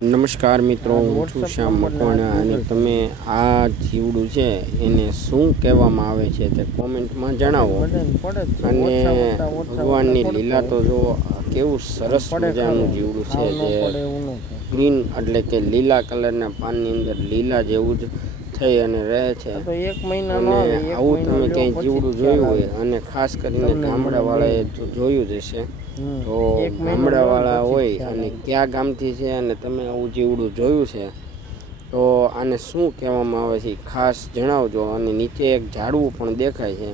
નમસ્કાર મિત્રો હું છું શ્યામ મકવાણા અને તમે આ જીવડું છે એને શું કહેવામાં આવે છે તે કોમેન્ટમાં જણાવો. અને ભગવાનની લીલા તો જુઓ કેવું સરસ મજાનું જીવડું છે જે ગ્રીન એટલે કે લીલા કલરના પાનની અંદર લીલા જેવું જ થઈ અને રહે છે. અને આવું તમે ક્યાંય જીવડું જોયું હોય અને ખાસ કરીને ગામડાવાળાએ જોયું જ હશે. તો ગામડાવાળા હોય અને. કયા ગામથી છે અને તમે આવું જીવડું જોયું છે તો આને શું કહેવામાં આવે છે ખાસ જણાવજો. અને નીચે એક ઝાડવું પણ દેખાય છે.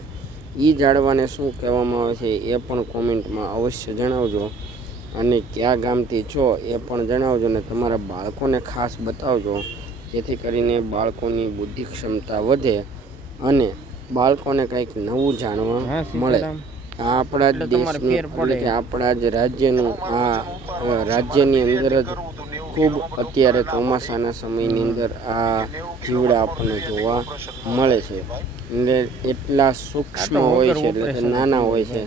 એ ઝાડવાને શું કહેવામાં આવે છે એ પણ કોમેન્ટમાં અવશ્ય જણાવજો. અને કયા ગામથી છો એ પણ જણાવજો અને તમારા બાળકોને ખાસ બતાવજો. જેથી કરીને બાળકોની બુદ્ધિ ક્ષમતા વધે અને બાળકોને કંઈક નવું જાણવા મળે. આ આપણા જ દેશનું એટલે કે આપણા જ રાજ્યનું આ રાજ્યની અંદર જ ખૂબ અત્યારે ચોમાસાના સમયની અંદર આ જીવડા આપણને જોવા મળે છે. એટલે એટલા સૂક્ષ્મ હોય છે એટલે નાના હોય છે.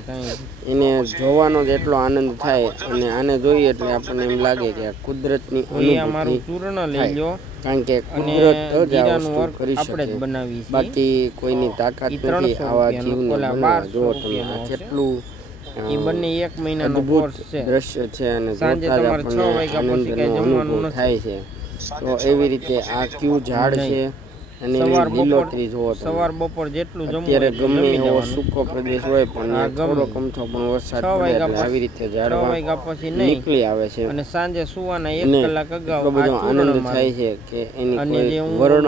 એને જોવાનો જ એટલો આનંદ થાય અને આને જોઈએ એટલે આપણને એમ લાગે કે આ કુદરતની અનુભૂતિ કારણ કે કુદરત જ આ વસ્તુ કરી શકે. બાકી કોઈની તાકાત નથી 300 આવા જીવને બનાવવા જો તમે આ કેટલું એ બંને એક મહિનાનો કોર્સ છે. દ્રશ્ય છે અને સાંજે તમારે છ વાગ્યા પછી કાંઈ જમવાનું નથી. થાય છે. તો એવી રીતે આ ક્યુ ઝાડ છે? અને લીલોતરી જોવો સવાર બપોર જેટલું જમવું અત્યારે ગમે એવો સૂકો પ્રદેશ હોય પણ થોડો. કમથો પણ વરસાદ પડે એટલે આવી રીતે ઝાડવા પછી નીકળી આવે છે. અને સાંજે સુવાના એક કલાક અગાઉ બધો આનંદ થાય છે કે એની કોઈ વર્ણન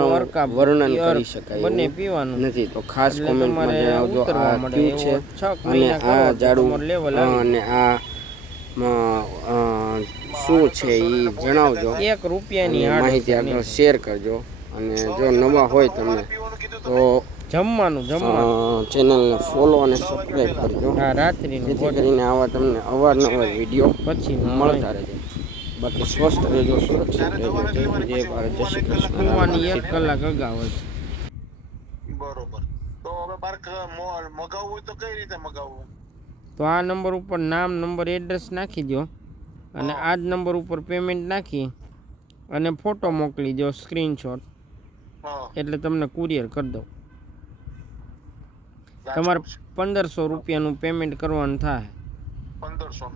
વર્ણન કરી શકાય બંને પીવાનું. નથી. તો ખાસ કોમેન્ટમાં જણાવજો આ મળે છે? અને આ ઝાડુ અને આ શું છે એ જણાવજો. એક રૂપિયાની માહિતી આગળ શેર કરજો. અને જો નવા હોય તમે તો જમવાનું જમવાનું. ચેનલને ફોલો અને સબસ્ક્રાઇબ કરજો. હા રાત્રિ જેથી કરીને આવા તમને અવારનવાર વીડિયો પછી મળતા રહેજો. બાકી સ્વસ્થ રહેજો સુરક્ષિત રહેજો. જય ભારત જય શ્રી કૃષ્ણ. એક કલાક અગાઉ જ. બરોબર. તો હવે બાર મગાવવું હોય તો કઈ રીતે મગાવવું? તો આ નંબર ઉપર નામ નંબર એડ્રેસ નાખી દો અને આ જ નંબર ઉપર પેમેન્ટ નાખી. અને ફોટો મોકલી દો સ્ક્રીનશોટ એટલે તમને કુરિયર કરી દઉં. તમારે પંદરસો રૂપિયાનું પેમેન્ટ કરવાનું થાય. પંદરસો